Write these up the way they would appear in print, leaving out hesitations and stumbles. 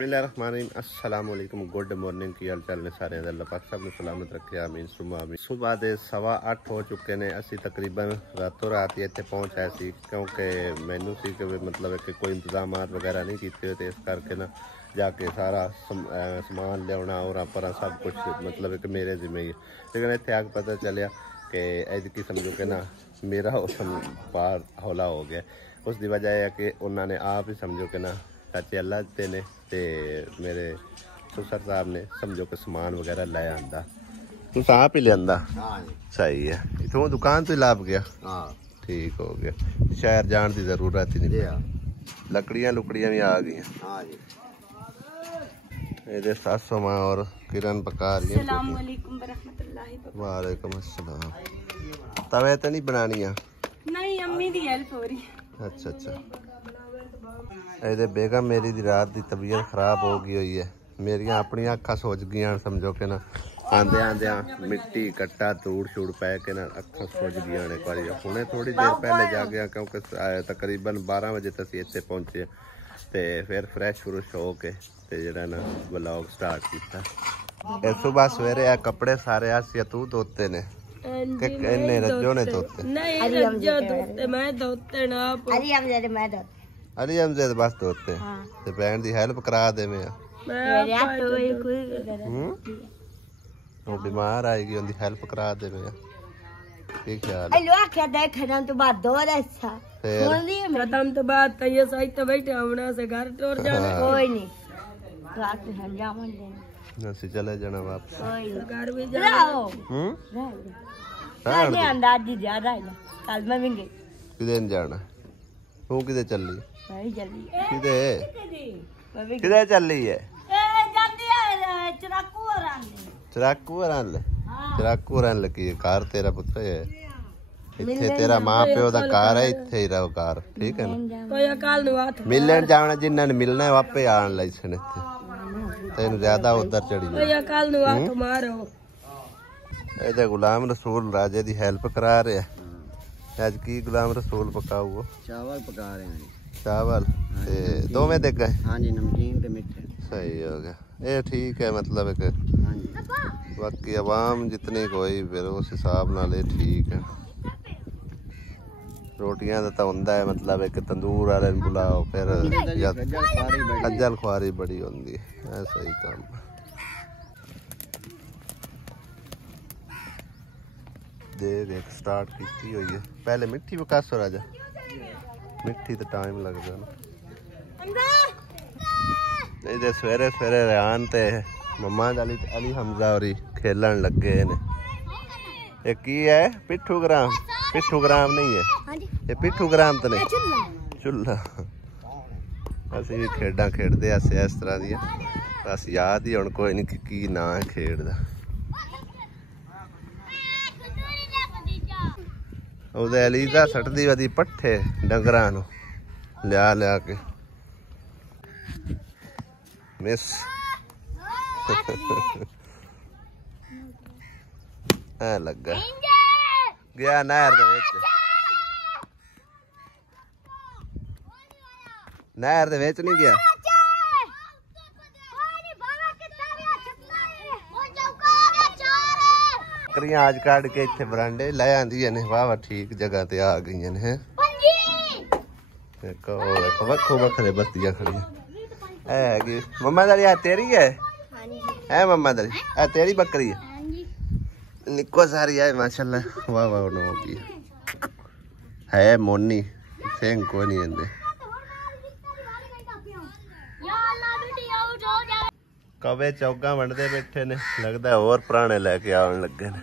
बिस्मिल्लाहिर्रहमानिर्रहीम अस्सलाम वालेकुम गुड मॉर्निंग की हाल चाल ने सारे अल्लाह पाक सब ने सलामत रखे आमीन सुमा आमीन। सुबह के 8:15 हो चुके ने असी तकरीबन रातों रात ही इतने पहुँच आए सी क्योंकि मैनू सी कि मतलब कि कोई इंतजाम वगैरह नहीं किए थे, इस करके ना जाके सारा समान लिया और पर सब कुछ मतलब कि मेरे जिम्मे ही। लेकिन इतने आके पता चलिया कि ऐसी समझो कि ना मेरा पार हौला हो गया। उसकी वजह है कि उन्होंने आप ही समझो कि ना चाचे अल्लाह दिते ने ते मेरे सुसर साहब ने समझो कि समान वगैरह लै आंदा। तू आप ही लिया? सही है, इतों दुकान तो ही लाभ गया। ठीक हो गया, शहर जाने की जरूरत ही नहीं। लकड़ियां लुकड़ियां भी आ गई। ये सासू माँ और किरण पका रही है। वालेकुम अस्सलाम। तवे तो नहीं बनानी? नहीं, अम्मी दी हेल्प हो रही। अच्छा अच्छा। ये बेगम मेरी दी रात की तबीयत खराब हो गई हुई है। मेरिया अपनी अखा सोच गई समझो कि ना आंदे आंदे मिट्टी कट्टा तूड़ छूड़ पै के ना अखा सोच गई एक बार। हुणे थोड़ी देर पहले जा गया क्योंकि तकरीबन 12 बजे तक इतने पहुंचे ते फिर फ्रैश फ्रुश हो के ते जरा ना व्लॉग स्टार्ट किया। सुबह सवेरे आ कपड़े सारे आसिया तू धोते ने कि इन्ने रज्जो ने धोते? नहीं, रज्जो धोते मैं धोते ना आप। अली हमजे बस धोते ते बहन दी हेल्प करा दे मैं। वो बीमार आएगी उनकी हेल्प करा दे मैं। की ख्याल है? लो क्या देखना तो बात दो अच्छा खत्म तो बात तो ये सही तो बैठे होना से घर तोड़ जाना। कोई नहीं, रात में हम जावन देना नसी चले जाना वापस। घर भी जाओ। नहीं अंदाज ज्यादा है कल मैं भी किधर जाना? तू किधर चल रही? मैं चल रही। किधर चल रही है? चराकू रन चराकू रन लगी कार तेरा पुत्र है इत्थे तेरा मां प्यो दा कार है इत्थे ही रहो कार। ठीक है ना? मिलन जाना जिन्ना ने मिलना है वापे आन लई सन इत्थे तेन ज्यादा उधर चढ़ी मारो। ये गुलाम रसूल राजे दी हेल्प करा रहे हैं। आज की गुलाम रसूल पकाओ? चावल पका रहे हैं। चावल ते दो में दे गए? हाँ जी, नमकीन ते मीठे। सही हो गया, ये ठीक है। मतलब कि बाकी आवाम जितनी कोई फिर उस हिसाब नाल ये ठीक है। रोटियां तो होंदा है मतलब एक तंदूर वाले बुलाओ फिर खज्जल खुआरी बड़ी होंदी है। ऐसा ही काम देख स्टार्ट की हुई है। पहले मिट्टी पकासो राजा, मिट्टी तो टाइम लगता ना। ये सवेरे सवेरे रेहान ते मम्मा अली हमजा और खेलन लगे ने। ये की है? पिट्ठू ग्राम? पिट्ठू ग्राम नहीं है ये, पिट्ठू ग्राम तो नहीं, चुल्ला। असं भी खेडा खेडते इस तरह दी, बस याद ही हम कोई नहीं की ना है खेड दा। उदे अलीजा सटदी वदी पट्ठे डंगरां नूं लिया लिया के मिस ऐ लगा गया नहर दे विच। नहर दे विच नहीं गया? बकरियां आज काट के इतने बरांडे लै आंदियां ने। वाह वाह ठीक जगह ते आ गई ने। वक्खो वक्खरे बत्तियां खड़ियां है। मम्मा दरी है तेरी है मम्मा दरी है तेरी बकरी है? निको सारी है माशाल्लाह। वाह वाह होगी है मोनी सिंह को नहीं आंदे। कवे चौगा वंडते बैठे ने, लगता और पुराने लैके आने लगे ने।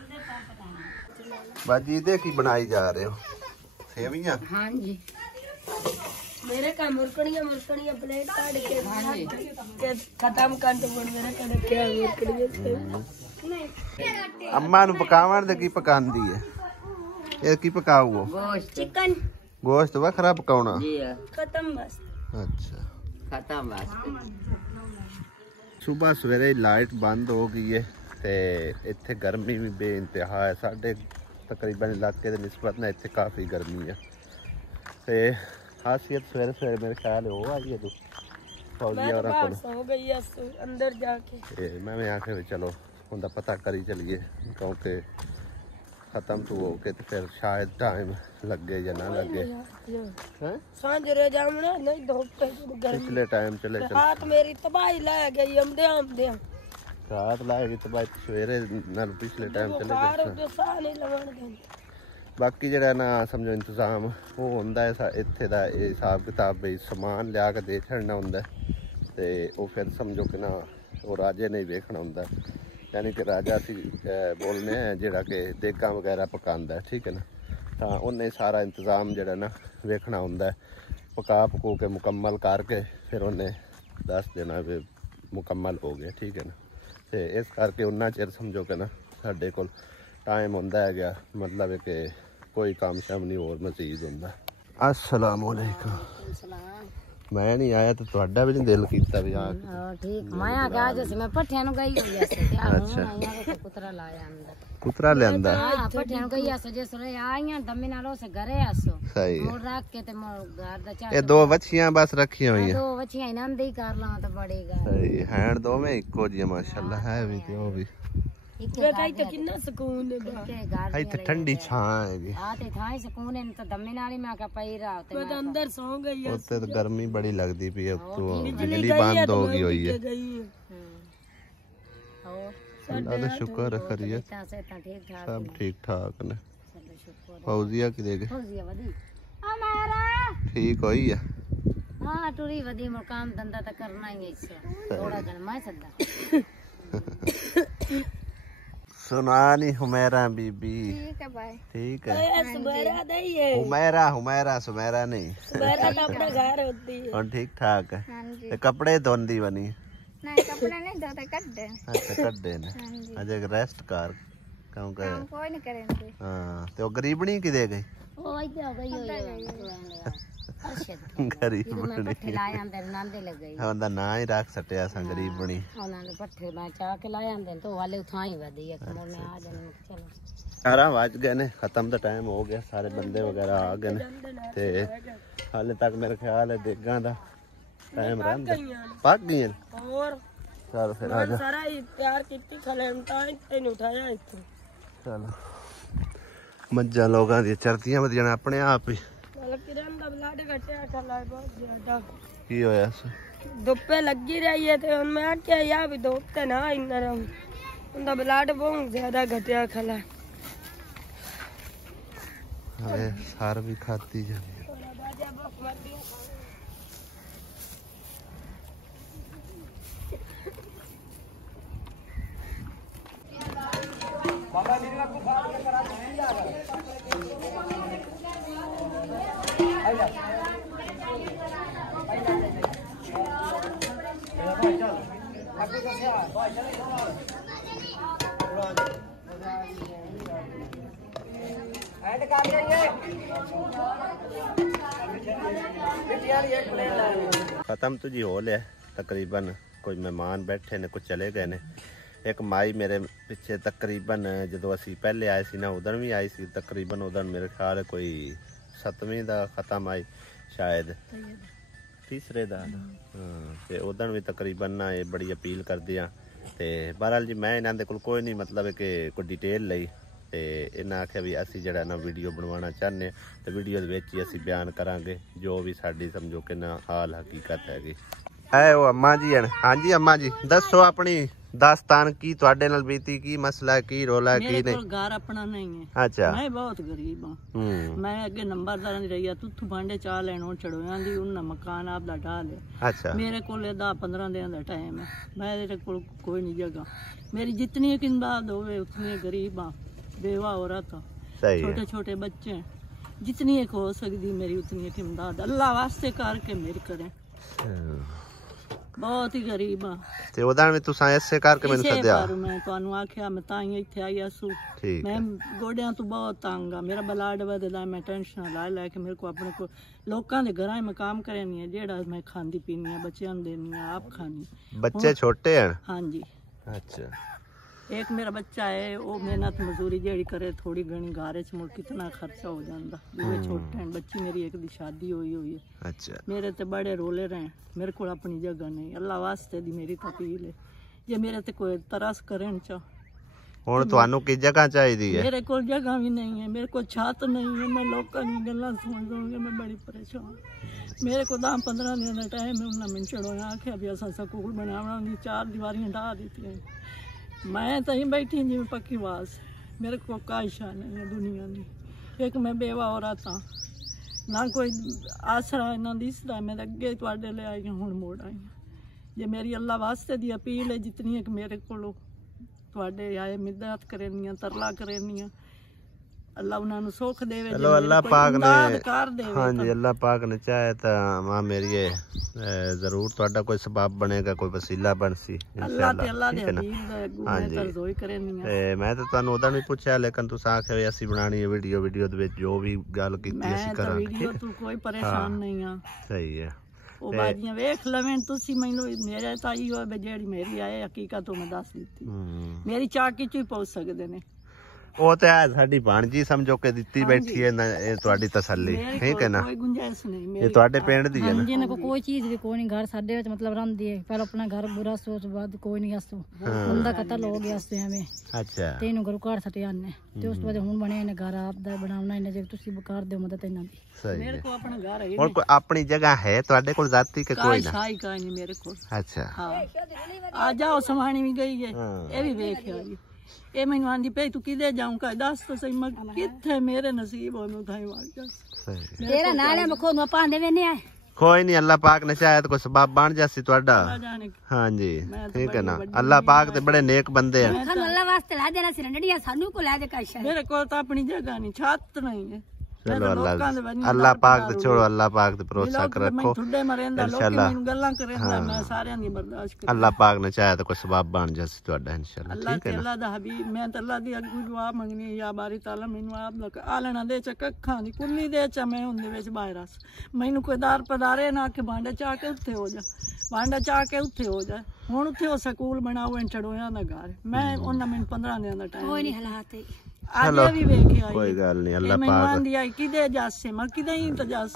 बाजी इहदे की बनाई जा रहे हो? सेवियां? हाँ जी। मेरे का मुरकड़ियां प्लेट काट के खत्म कर दो। मेरे का क्या मुरकड़ियां अम्मा नु पकावन दे की पकांदी है? ये की पकाओ? गोश्त चिकन। गोश्त वखरा पकाउना? जी खत्म बस। अच्छा खत्म बस। सुबह सवेरे लाइट बंद हो गई है ते इत्थे गर्मी भी बेइंतहा है। साढ़े तकरीबन इलाके के निस्बत ना इत्थे काफ़ी गर्मी है ते खासियत सवेरे सवेरे मेरे ख्याल हो आई है। फौजी और हो गई अंदर जाके मैं भी आखे चलो उनका पता करी चलिए क्योंकि खत्म तो हो के फिर शायद टाइम लगे या ना लगे। पिछले टाइम चले रात मेरी तबाही ला गई आमदे रात लाएगी तबाही सवेरे नाल पिछले टाइम चले। बाकी जरा ना समझो इंतजाम वो होंदा है इत्थे दा हिसाब किताब भी समान लिया के दे छड़ना होंदा ते वो फिर समझो कि ना वो राजे ने देखना होंदा, यानी कि राजा असी बोलने हैं जिहड़ा कि देगा वगैरह पकांदा है, ठीक है ना। तो उन्हें सारा इंतजाम जिहड़ा ना वेखना होंदा है, पका पकू के मुकम्मल करके फिर उन्हें दस देना भी मुकम्मल हो गया, ठीक है ना। तो इस करके उन्ना चिर समझो कि ना साडे कोल टाइम होंदा है गया, मतलब है कि कोई काम शाम नहीं और मजीद होंदा। अस्सलाम वालेकुम। मैं नहीं आया तो ਤੁਹਾਡਾ ਵੀ ਨਹੀਂ ਦਿਲ ਕੀਤਾ ਵੀ ਆ ਠੀਕ ਮੈਂ ਆ ਗਿਆ ਜੈਸੇ ਮੈਂ ਪੱਠਿਆਂ ਨੂੰ ਗਈ ਹੋਈ ਐ ਤੇ ਆ ਹੁਣ ਪੁੱਤਰਾ ਲਾਇਆ ਅੰਦਰ ਪੁੱਤਰਾ ਲਿਆਂਦਾ ਹਾਂ ਪੱਠਿਆਂ ਨੂੰ ਗਈ ਐ ਜੇ ਸੁਰੇ ਆਈਆਂ ਦਮੇ ਨਾਲ ਉਸ ਘਰੇ ਆਸੋ ਸਹੀ ਮੋੜ ਰੱਖ ਕੇ ਤੇ ਮੋੜ ਘਰ ਦਾ ਚਾਹ ਇਹ ਦੋ ਵੱਛੀਆਂ ਬਸ ਰੱਖੀਆਂ ਹੋਈਆਂ ਦੋ ਵੱਛੀਆਂ ਇਹਨਾਂ ਦੇ ਹੀ ਕਰ ਲਾਂ ਤਾਂ ਬੜੇਗਾ ਸਹੀ ਹੈਣ ਦੋਵੇਂ ਇੱਕੋ ਜਿਹੀਆਂ ਮਾਸ਼ਾਅੱਲਾ ਹੈ ਵੀ ਤੇ ਉਹ ਵੀ ਵੇਖਾਈ ਤਾਂ ਕਿੰਨਾ ਸਕੂਨ ਹੈ ਇੱਥੇ ਠੰਡੀ ਛਾਂ ਹੈਗੀ ਆ ਤੇ ਥਾਂ ਸਕੂਨ ਹੈ ਤਾਂ ਦਮੇ ਨਾਲ ਹੀ ਮੈਂ ਕਾ ਪਈ ਰਾਤ ਤੇ ਮੈਂ ਅੰਦਰ ਸੌ ਗਈ ਉੱਤੇ ਤਾਂ ਗਰਮੀ ਬੜੀ ਲੱਗਦੀ ਪਈ ਹੈ, ਤੋਂ ਬਿਜਲੀ ਬੰਦ ਹੋ ਗਈ ਹੋਈ ਹੈ। ਅੱਲਾਹ ਦਾ ਸ਼ੁਕਰ ਕਰੀਏ ਸਭ ਠੀਕ ਠਾਕ ਨੇ। ਫੌਜ਼ੀਆ ਕਿ ਦੇਗੇ ਫੌਜ਼ੀਆ ਵਧੀ ਆ ਮੇਰਾ ਠੀਕ ਹੋਈ ਹੈ ਹਾਂ ਟੁਰੀ ਵਧੀ ਮੋ ਕੰਮ ਧੰਦਾ ਤਾਂ ਕਰਨਾ ਹੀ ਹੈ ਇਸ ਥੋੜਾ ਦਿਨ ਮੈਂ ਸੱਦਾ सुना नहीं हुमैरा बीबी ठीक है भाई ठीक है सुमेरा नहीं है हुमैरा सुमेरा नहीं सुमेरा तो अपने घर होती है और ठीक ठाक है हां जी ते कपड़े धोंदी बनी नहीं कपड़े नहीं धोते कड्डे अच्छा कड्डे ने अजे रेस्ट कर क्योंकि काम कोई नहीं करेंगे हां ते ओ गरीबनी की दे गई ओ इधर हो गई गरीब मैं पट्ठे लाए अंदर नांदे लग गई ਉਹਦਾ ਨਾਂ ਹੀ ਰੱਖ ਸਟਿਆ ਸਾਂ ਗਰੀਬ ਬਣੀ ਉਹਨਾਂ ਨੇ ਪੱਠੇ ਮੈਂ ਚਾਹ ਕੇ ਲਾਏ ਅੰਦਰ ਤੋਂ ਵਾਲੇ ਉਥਾਂ ਹੀ ਵਧੀ ਇੱਕ ਮੋਨੇ ਆ ਜਾਣ ਚਲੋ 11 ਵੱਜ ਗਏ ਨੇ, ਖਤਮ ਦਾ ਟਾਈਮ ਹੋ ਗਿਆ, ਸਾਰੇ ਬੰਦੇ ਵਗੈਰਾ ਆ ਗਏ ਨੇ ਤੇ ਹਾਲੇ ਤੱਕ ਮੇਰੇ ਖਿਆਲ ਹੈ ਦੇਗਾਂ ਦਾ ਟਾਈਮ ਰਹਿੰਦਾ ਪੱਕ ਗਈਆਂ ਹੋਰ ਚਲ ਫਿਰ ਆ ਜਾ ਸਾਰਾ ਹੀ ਤਿਆਰ ਕੀਤੀ ਖਲੇ ਤਾਂ ਇਹਨੂੰ ਉਠਾਇਆ ਇੱਥੋਂ ਚਲੋ ਮੱਝਾਂ ਲੋਕਾਂ ਦੀਆਂ ਚਰਤੀਆਂ ਵਧੀਆਂ ਆਪਣੇ ਆਪ ਹੀ किरण दा ब्लड घटिया खला बहुत ज्यादा की होया धुप्पे लगी रही है तो मैं क्या या भी धोते ना इधर उनका ब्लड बहुत ज्यादा घटिया खला अरे सार भी खाती जानी खत्म तो जी हो लिया तकरीबन, कोई मेहमान बैठे ने कुछ चले गए ने। एक माई मेरे पिछे तकरीबन जो असी पहले आए सी ना उदन भी आई सी तकरीबन उदन मेरे ख्याल कोई 7वीं दा खत्म आई शायद तीसरे दा ते उदन भी तकरीबन ना ये बड़ी अपील कर दिया ते बहरहाल जी मैं इन्हां दे कोल कोई नहीं मतलब कि कोई डिटेल लई ते इन्हां आख्या भी असी जड़ा ना वीडियो बनवाना चाहने ते वीडियो दे विच ही असी बयान करांगे जो भी साडी समझो कि ना हाल हकीकत हैगी। है वो अम्मा जी हैं। हाँ जी अम्मा जी दसो अपनी दास्तान की ਤੁਹਾਡੇ ਨਾਲ ਬੀਤੀ ਕੀ ਮਸਲਾ ਕੀ ਰੋਲਾ ਕੀ ਨਹੀਂ। ਮੇਰੇ ਕੋਲ ਘਰ ਆਪਣਾ ਨਹੀਂ ਹੈ। ਅੱਛਾ ਮੈਂ ਬਹੁਤ ਗਰੀਬ ਹਾਂ। ਮੈਂ ਅੱਗੇ ਨੰਬਰਦਾਰਾਂ ਦੀ ਰਹੀ ਆ ਤੁੱਥੂ ਭਾਂਡੇ ਚਾਹ ਲੈਣੋਂ ਚੜੋਆਂ ਦੀ ਉਹਨਾਂ ਮਕਾਨ ਆਪ ਦਾ ਢਾ ਲਿਆ। ਅੱਛਾ ਮੇਰੇ ਕੋਲ 10-15 ਦਿਨਾਂ ਦਾ ਟਾਈਮ ਹੈ। ਮੇਰੇ ਕੋਲ ਕੋਈ ਨਹੀਂ ਜਗ੍ਹਾ ਮੇਰੀ जितनी इमदाद होवे उतनी गरीब हाँ बेवा औरत छोटे छोटे बच्चे जितनी एक हो सकती मेरी उतनी एक इमदाद अल्लाह वास्ते करके मेरी करें। बहुत ही गरीब हाँ ते उधर में तुसा ऐसे करके मैंने सद्या मैं ਤੁਹਾਨੂੰ ਆਖਿਆ ਮੈਂ ਤਾਂ ਹੀ ਇੱਥੇ ਆਈ ਆਸੂ ਮੈਂ ਗੋਡਿਆਂ ਤੋਂ ਬਹੁਤ ਤੰਗ ਆ ਮੇਰਾ ਬਲੱਡ ਵਧਦਾ ਮੈਂ ਟੈਨਸ਼ਨ ਲੈ ਕੇ ਮੇਰੇ ਕੋ ਆਪਣੇ ਕੋ ਲੋਕਾਂ ਦੇ ਘਰਾਂ ਮੈਂ ਕੰਮ ਕਰਿਆ ਨਹੀਂ ਹੈ ਜਿਹੜਾ ਮੈਂ ਖਾਂਦੀ ਪੀਣੀ ਆ ਬੱਚਿਆਂ ਨੂੰ ਦੇਣੀ ਆ ਆਪ ਖਾਣੀ। ਬੱਚੇ ਛੋਟੇ ਹਨ। ਹਾਂਜੀ ਅੱਛਾ एक मेरा बच्चा है वो मेहनत मजदूरी जेड़ी करे थोड़ी घनी घारे च मुड़ कितना खर्चा हो जाता। दूसरे छोटे हैं बच्ची मेरी एक दी शादी हुई है। अच्छा मेरे ते बड़े रोले रहे मेरे को अपनी जगह नहीं अल्लाह वास्ते दी मेरी अपील है जे मेरे ते कोई तरस करन चा ਹੁਣ ਤੁਹਾਨੂੰ ਕੀ ਜਗ੍ਹਾ ਚਾਹੀਦੀ ਹੈ? मेरे को जगह भी नहीं है मेरे को छत नहीं है मैं लोगों की गल्लां सुन दूंगी मैं बड़ी परेशान मेरे को 10-15 दिन का टाइम है उन्हें मैं चढ़ोया आख्या भी असा स्कूल बनावना 4 दीवारियां ढा दी मैं तो ही बैठी जी पक्की वास मेरे को कोई शान नहीं है दुनिया की एक मैं बेवा औरत हाँ ना कोई आसरा ना दिसदा मैं अगे तुहाडे ले आई हूँ मोड़ आई जे मेरी अल्लाह वास्ते दी अपील है जितनी एक मेरे को ਤੁਹਾਡੇ ਆਏ ਮਿਹਨਤ ਕਰਨੀਆਂ ਤਰਲਾ ਕਰਨੀਆਂ ਅੱਲਾ ਉਹਨਾਂ ਨੂੰ ਸੁੱਖ ਦੇਵੇ ਚਲੋ ਅੱਲਾ ਪਾਕ ਨੇ ਹਾਂਜੀ ਅੱਲਾ ਪਾਕ ਨੇ ਚਾਹੇ ਤਾਂ ਮਾਂ ਮੇਰੀਏ ਜ਼ਰੂਰ ਤੁਹਾਡਾ ਕੋਈ ਸਬਬ ਬਣੇਗਾ ਕੋਈ ਵਸੀਲਾ ਬਣਸੀ ਅੱਲਾ ਤੇ ਅੱਲਾ ਦੇ ਹਬੀਬ ਦਾ ਗੁਣੇ ਤਰਜ਼ੋਈ ਕਰਨੀਆਂ ਤੇ ਮੈਂ ਤਾਂ ਤੁਹਾਨੂੰ ਉਦੋਂ ਵੀ ਪੁੱਛਿਆ ਲੇਕਿਨ ਤੁਸੀਂ ਆਖਿਆ ਅਸੀਂ ਬਣਾਣੀ ਹੈ ਵੀਡੀਓ ਦੇ ਵਿੱਚ ਜੋ ਵੀ ਗੱਲ ਕੀਤੀ ਅਸੀਂ ਕਰਾਂਗੇ ਵੀਡੀਓ ਤੂੰ ਕੋਈ ਪਰੇਸ਼ਾਨ ਨਹੀਂ ਆ ਸਹੀ ਹੈ ਉਹ ਬਾਜੀਆਂ ਵੇਖ ਲਵੇਂ ਤੁਸੀਂ ਮੈਨੂੰ ਮੇਰੇ ਤਾਈ ਹੋਏ ਜਿਹੜੀ ਮੇਰੀ ਆਏ ਹਕੀਕਤ ਮੈਂ ਦੱਸ ਦਿੱਤੀ ਮੇਰੀ ਚਾਕੀ ਚ ਹੀ ਪਹੁੰਚ ਸਕਦੇ ਨੇ ਉਹ ਤੇ ਹੈ ਸਾਡੀ ਭਾਣਜੀ ਸਮਝੋ ਕੇ ਦਿੱਤੀ ਬੈਠੀ ਹੈ ਇਹ ਤੁਹਾਡੀ ਤਸੱਲੀ ਠੀਕ ਹੈ ਨਾ ਕੋਈ ਗੁੰਜਾਇਸ਼ ਨਹੀਂ ਇਹ ਤੁਹਾਡੇ ਪਿੰਡ ਦੀ ਹੈ ਨਾ ਜਿਹਨੇ ਕੋਈ ਚੀਜ਼ ਵੀ ਕੋਈ ਨਹੀਂ ਘਰ ਸਾਡੇ ਵਿੱਚ ਮਤਲਬ ਰਹਿੰਦੀ ਹੈ ਪਰ ਆਪਣਾ ਘਰ ਬੁਰਾ ਸੋਚ ਬਾਅਦ ਕੋਈ ਨਹੀਂ ਅਸੂ ਬੰਦਾ ਕਤਲ ਹੋ ਗਿਆ ਅਸੂ ਐਵੇਂ ਅੱਛਾ ਤੇ ਇਹਨੂੰ ਘਰੋਂ ਕੱਢ ਸਟਿਆ ਨੇ ਤੇ ਉਸ ਤੋਂ ਬਾਅਦ ਹੁਣ ਬਣਿਆ ਇਹਨੇ ਘਰ ਆਪ ਦਾ ਬਣਾਉਣਾ ਇਹਨੇ ਜੇ ਤੁਸੀਂ ਕਰ ਦਿਓ ਮਦਦ ਇਹਨਾਂ ਦੀ ਸਹੀ ਮੇਰੇ ਕੋ ਆਪਣਾ ਘਰ ਹੈ ਹੁਣ ਕੋਈ ਆਪਣੀ ਜਗ੍ਹਾ ਹੈ ਤੁਹਾਡੇ ਕੋਲ ਜ਼ਾਤੀ ਕਿ ਕੋਈ ਨਾ ਕਾਈ ਨਹੀਂ ਮੇਰੇ ਕੋਲ ਅੱਛਾ ਹਾਂ ਆ ਜਾਓ ਸਮਾਣੀ ਵੀ ਗਈ ਹੈ ਇਹ ਵੀ ਵੇਖਿਆ ਜੀ ਇਹ ਮੈਨੂੰ ਆਂਦੀ ਪਈ ਤੂੰ ਕਿਦੇ ਜਾਉਂ ਕਾ ਦੱਸ ਤਾਂ ਸਹੀ ਮੈਂ ਕਿੱਥੇ ਮੇਰੇ ਨਸੀਬ ਉਹਨੂੰ ਥਾਈ ਵਾਗ ਜਾ ਤੇਰਾ ਨਾਲ ਮਖੋ ਨੂੰ ਪਾਉਂਦੇ ਵੇਨੇ ਆ ਕੋਈ ਨਹੀਂ ਅੱਲਾ ਪਾਕ ਨੇ ਚਾਹਿਆ ਤਾਂ ਕੋਈ ਸਬਬ ਬਣ ਜਾਸੀ ਤੁਹਾਡਾ ਹਾਂਜੀ ਠੀਕ ਹੈ ਨਾ ਅੱਲਾ ਪਾਕ ਤੇ ਬੜੇ ਨੇਕ ਬੰਦੇ ਆ ਸਾਨੂੰ ਅੱਲਾ ਵਾਸਤੇ ਲਾ ਦੇਣਾ ਸੀ ਰੰਡੜੀਆਂ ਸਾਨੂੰ ਕੋ ਲਾ ਦੇ ਕਾਸ਼ਾ ਮੇਰੇ ਕੋਲ ਤਾਂ ਆਪਣੀ ਜਗ੍ਹਾ ਨਹੀਂ ਛੱਤ ਨਹੀਂ ਹੈ चलो अल्लाह पाक ते छोड़ो अल्लाह पाक ते भरोसा कर रखो इंशाल्लाह अल्लाह पाक ने चाहे तो कोई सबब बन जासी ਤੁਹਾਡਾ इंशाल्लाह ठीक है ना अल्लाह दा हबीब मैं तो अल्लाह दी अगू दुआ मंगनी या बारी ताला मैनू आप लक आलना दे च कखां दी कुल्ली दे च मैं उंदे विच बाहरस मैनू कोई दार पदारे ना के भांडे चा के उत्थे हो जा भांडा चा के उत्थे हो जा हुण उत्थे ओ स्कूल बनाओ इन चढ़ोया ना घर मैं उन्ना मैनू 15 दिन दा टाइम कोई नहीं हालात चलो कोई गल नहीं अल्लाह पाक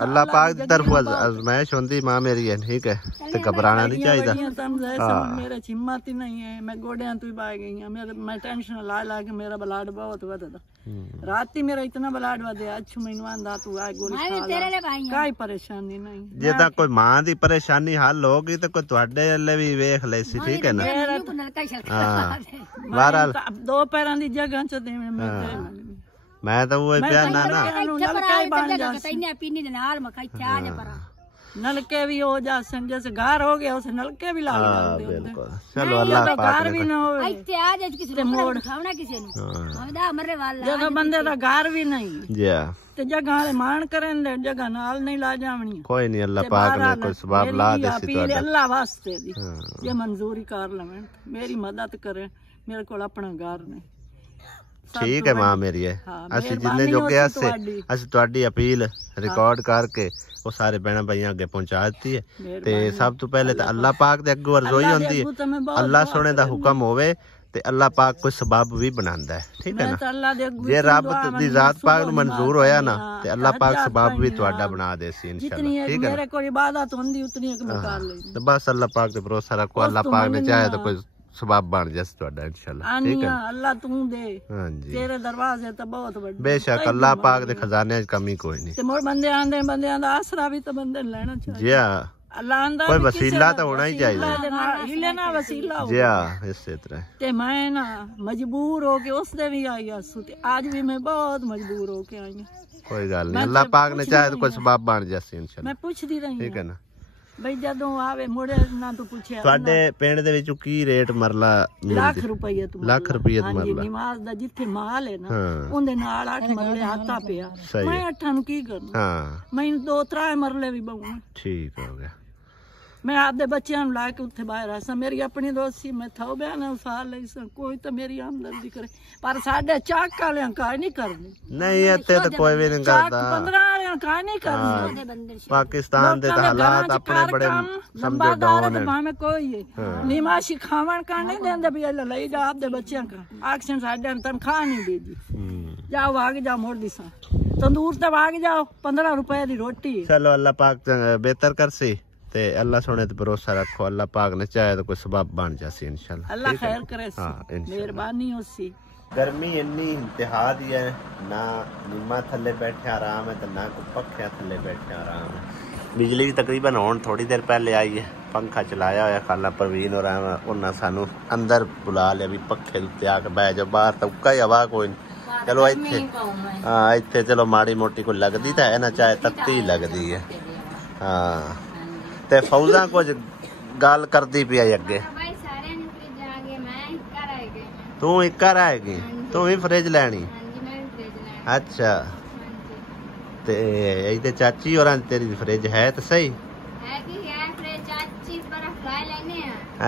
अल्लाह पाक की तरफ आजमाइश होंदी मां मेरी है ठीक है ते घबराना नहीं चाहिए मेरे हिम्मत ही नहीं है मैं गोडियां तो ही बह गई हां मैं टेंशन ला के मेरा ब्लड बहुत वधदा रात ही मेरा इतना ब्लड वधया अच्छ मैनू आंदा तू आ गोली खा ले कोई परेशानी नहीं जे ता कोई मां दी परेशानी हल होगी तो कोई ਤੁਹਾਡੇ ले भी वेख ले सी ठीक है ना बहरहाल दो पैरां दी जगह च दे मैं तो वो प्यार ना नलके भी हो जा जैसे घर हो गया उसे नलके भी लग जाते बिल्कुल चलो अल्लाह पाक घर भी ना हो जगह बंदे दा घर भी नहीं जी ते जगह वाले मान करन दे जगह नाल नहीं ला जावनी कोई नहीं अल्लाह पाक ने कोई सबब ला दे सी ਤੁਹਾਡਾ अल्लाह वास्ते दी ये मंजूरी कर लवें मेरी मदद करे मेरे कोल अपना घर नहीं ठीक है मां मेरी है ਅਸੀਂ ਜਿੰਨੇ ਜੋਗੇ ਅਸੀਂ ਤੁਹਾਡੀ ਅਪੀਲ ਰਿਕਾਰਡ ਕਰਕੇ ਉਹ ਸਾਰੇ ਭੈਣਾਂ ਭਾਈਆਂ ਅੱਗੇ ਪਹੁੰਚਾ ਦਿੱਤੀ ਹੈ ਤੇ ਸਭ ਤੋਂ ਪਹਿਲੇ ਤਾਂ ਅੱਲਾਹ ਪਾਕ ਦੇ ਅੱਗੇ ਅਰਜ਼ੋਈ ਹੁੰਦੀ ਹੈ ਅੱਲਾਹ ਸੋਹਣੇ ਦਾ ਹੁਕਮ ਹੋਵੇ ਤੇ ਅੱਲਾਹ ਪਾਕ ਕੋਈ ਸਬਬ ਵੀ ਬਣਾਉਂਦਾ ਹੈ ਠੀਕ ਹੈ ਨਾ ਜੇ ਰੱਬ ਦੀ ਜ਼ਾਤ ਪਾਕ ਨੂੰ ਮਨਜ਼ੂਰ ਹੋਇਆ ਨਾ ਤੇ ਅੱਲਾਹ ਪਾਕ ਸਬਬ ਵੀ ਤੁਹਾਡਾ ਬਣਾ ਦੇ ਸੀ ਇਨਸ਼ਾਅੱਲਾ ਠੀਕ ਹੈ ਮੇਰੇ ਕੋਲ ਇਬਾਦਤ ਹੁੰਦੀ ਉਤਨੀ ਇੱਕ ਮੈਂ ਕਰ ਲਈ ਤੇ ਬਸ ਅੱਲਾਹ ਪਾਕ ਤੇ ਭਰੋਸਾ ਰੱਖੋ ਅੱਲਾਹ ਪਾਕ ਨੇ ਚਾਹਿਆ ਤਾਂ ਕੋਈ सबब बन जाए ਤੁਹਾਡਾ इंशाल्लाह ठीक है अल्लाह तू दे हां जी तेरे दरवाजे तो बहुत बड़े बेशक अल्लाह पाक दे खजाने च कमी कोई नहीं ते मोर बंदे दा आसरा भी तो बंदे लेना चाहिए जी हां अल्लाह दा कोई वसीला तो होना ही चाहिए हिले ना वसीला हो जी हां इस तरह ते मैं ना मजबूर हो के उस दे भी आई हूं ते आज भी मैं बहुत मजबूर हो के आई हूं कोई गल नहीं अल्लाह पाक ने चाहे तो कोई सबब बन जाए इंशाल्लाह मैं पूछदी रही ठीक है ना ਬਈ ਜਦੋਂ ਆਵੇ ਮੁੜੇ ਨਾ ਤੂੰ ਪੁੱਛਿਆ ਤੁਹਾਡੇ ਪਿੰਡ ਦੇ ਵਿੱਚੋਂ ਕੀ ਰੇਟ ਮਰਲਾ ਲੱਖ ਰੁਪਏ ਤੂੰ ਲੱਖ ਰੁਪਏ ਮਰਲਾ ਹਾਂਜੀ ਨਿਵਾਸ ਦਾ ਜਿੱਥੇ ਮਾਲ ਹੈ ਨਾ ਉਹਦੇ ਨਾਲ 8 ਮਰਲੇ ਹੱਥਾ ਪਿਆ ਮੈਂ 8 ਨੂੰ ਕੀ ਕਰਨਾ ਹਾਂ ਮੈਨੂੰ 2-3 ਮਰਲੇ ਵੀ ਬਹੁ ਠੀਕ ਹੋ ਗਿਆ मैं आपदे बच्चों ला के उत्थे बाहर आसा मेरी अपनी दोस्त सी मैं था बहन साल लई सा कोई तो मेरी हमदर्दी करे पर साडे चाक वाले का नहीं करनी नहीं इत्थे तो कोई भी नहीं करता 15 वाले का नहीं करनी पाकिस्तान दे हालात अपने बड़े समझो डाउन है भाਵੇਂ कोई निमाशी खावन का नहीं देंदे भी अल्लाह लई जा आपदे बच्चों का आक्शन साडे तनख्वाह नहीं देदी जाओ आगे जाओ मोड़ दिसा तंदूर ते आगे जाओ 15 रुपए दी रोटी चलो अल्लाह पाक बेहतर करसी ते अल्लाह सोने ते भरोसा रखो अल्लाह पाक ने चाहे तो कोई सबब बन जासी इंशाल्लाह अल्लाह खैर करे मेहरबानी होसी गर्मी इन्नी इंतहा दी है ना निम्मा थल्ले बैठे आराम है तो ना कोई पक्खियां थल्ले बैठे आराम है बिजली भी तकरीबन हुण थोड़ी देर पहले आई है पंखा चलाया होया खाला परवीन और उन्हें सानू अंदर बुला लिया भी पक्खे उत्ते आके बह जाओ बाहर तो उक्का ही हवा कोई नहीं चलो इत्थे हाँ इत्थे चलो माड़ी मोटी कोई लगदी तो है ना चाहे तत्ती ही लगदी है हाँ ते फौजा कुछ गल करदी पई अगे तू एक घर आएगी तू भी फ्रिज लैनी अच्छा ते इधर चाची और तेरी फ्रिज है तो सही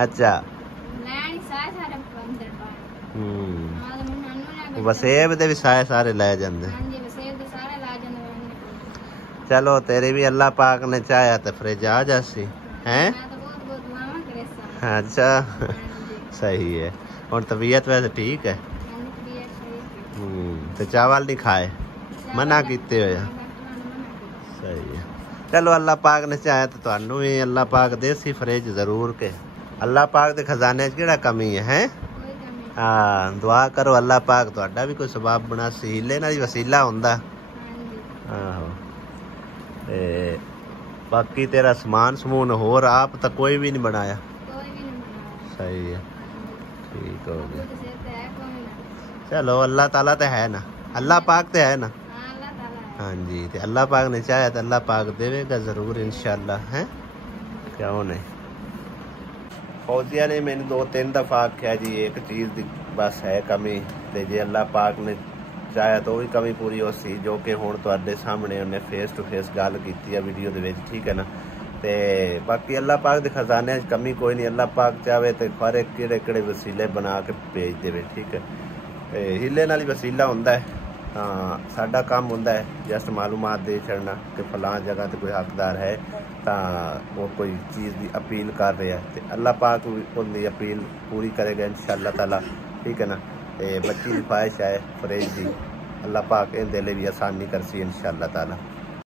अच्छा वसेब दे भी सारे लै जांदे चलो तेरे भी अल्लाह पाक ने चाहा तो फ्रिज आ जासी हैं अच्छा सही है और तबीयत वैसे ठीक है तो चावल नहीं खाए मना कीते हो सही है चलो अल्लाह पाक ने चाहे तो थानू भी अल्लाह पाक देसी फ्रिज जरूर के अल्लाह पाक दे खजाने किहड़ा कमी है हाँ दुआ करो अल्लाह पाक तुहाडा भी कोई सबब बना हीले नाल वसीला हुंदा आहो ते बाकी तेरा समान समून होर आप तो कोई भी नहीं बनाया सही है ठीक हो गया चलो अल्लाह ताला तो है ना अल्लाह पाक तो है ना हाँ जी तो अल्लाह पाक ने चाहे तो अल्लाह पाक देवेगा जरूर इंशाल्लाह है क्यों नहीं फौजिया ने मैंने 2-3 दफा आख्या जी एक चीज़ की बस है कमी तो जे अल्लाह पाक ने चाहे तो भी कमी पूरी हो सी जो कि हुण तुहाडे सामने उन्हें फेस टू फेस गल की वीडियो दे विच ठीक है ना ते बाकी अल्लाह पाक दे खजाने कमी कोई नहीं अल्लाह पाक चाहे तो हर एक किहड़े वसीले बना के भेज देवे ठीक है ते हीले नाल ही वसीला हुंदा है हाँ साडा काम हुंदा है जस्ट मालूमात दे छड़ना कि फलां जगह ते कोई हकदार है तो वो कोई चीज़ की अपील कर रहा है तो अल्लाह पाक उनकी अपील पूरी करेगा इंशाअल्लाह ताला ठीक है ना ते बच्ची की ख्वाहिश है फ्रिज की अल्लाह पाक इन दिले भी आसानी करसी इंशाअल्लाह ताला।